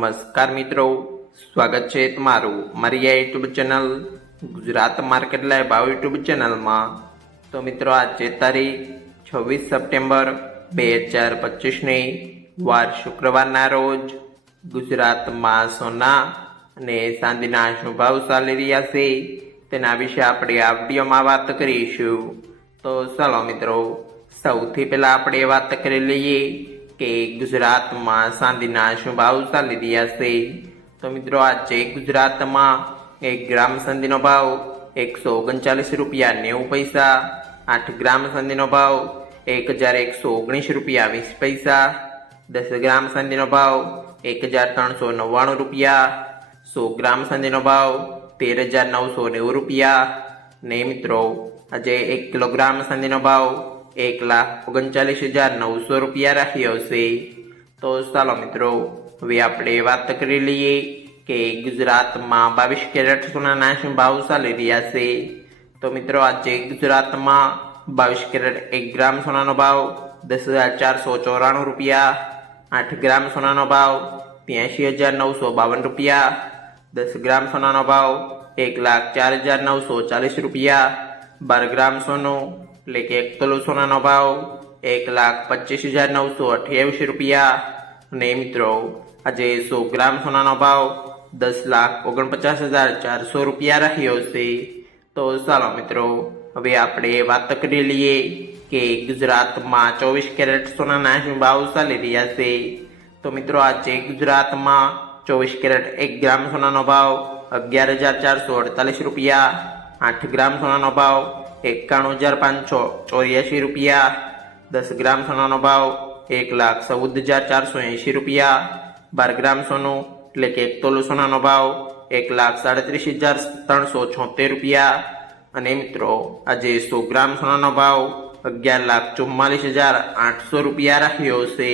નમસ્કાર મિત્રો, સ્વાગત છે તમારું મારી આ YouTube channel Gujarat market live ભાવ યુટ્યુબ ચેનલમાં। તો મિત્રો આજે તારીખ 26 સપ્ટેમ્બર 2025ની વાર શુક્રવારના રોજ ગુજરાતમાં સોના અને ચાંદીના શું ભાવ ચાલી રહ્યા છે તેના વિશે આપણે આ વિડીયોમાં વાત કરીશું। તો ચાલો મિત્રો, સૌથી પહેલા આપણે વાત કરી લઈએ કે ગુજરાતમાં ચાંદીના શું ભાવ ચાલી રહ્યા છે। તો મિત્રો આજે ગુજરાતમાં 1 ગ્રામ ચાંદીનો ભાવ 139 રૂપિયા 90 પૈસા, 8 ગ્રામ ચાંદીનો ભાવ 1119 રૂપિયા 20 પૈસા, 10 ગ્રામ ચાંદીનો ભાવ 1399 રૂપિયા, 100 ગ્રામ ચાંદીનો ભાવ 13990 રૂપિયા ને મિત્રો આજે 1 કિલોગ્રામ ચાંદીનો ભાવ 1,39,900 રૂપિયા રહ્યો છે। તો ચાલો મિત્રો, હવે આપણે વાત કરી લઈએ કે ગુજરાતમાં 22 કેરેટ સોનાના શું ભાવ ચાલી રહ્યા છે। તો મિત્રો આજે ગુજરાતમાં 22 કેરેટ 1 ગ્રામ સોનાનો ભાવ 10,494 રૂપિયા, 8 ગ્રામ સોનાનો ભાવ 83,952 રૂપિયા, 10 ગ્રામ સોનાનો ભાવ 1,04,940 રૂપિયા, 12 ગ્રામ સોનું એટલે કે 1 તોલો સોનાનો ભાવ 1,25,928 રૂપિયા અને મિત્રો આજે 100 ગ્રામ સોનાનો ભાવ 10,49,400 રૂપિયા રહ્યો છે। તો ચાલો મિત્રો, હવે આપણે વાત કરી લઈએ કે ગુજરાતમાં 24 કેરેટ સોનાના શું ભાવ ચાલી રહ્યા છે। તો મિત્રો આજે ગુજરાતમાં 24 કેરેટ 1 ગ્રામ સોનાનો ભાવ 11,448 રૂપિયા, 8 ગ્રામ સોનાનો ભાવ 91,584 રૂપિયા, 10 ગ્રામ સોનાનો ભાવ 1,14,480 રૂપિયા, 12 ગ્રામ સોનું એટલે કે 1 તોલો સોનાનો ભાવ 1,37,376 રૂપિયા અને મિત્રો આજે 100 ગ્રામ સોનાનો ભાવ 11,44,800 રૂપિયા રહ્યો છે।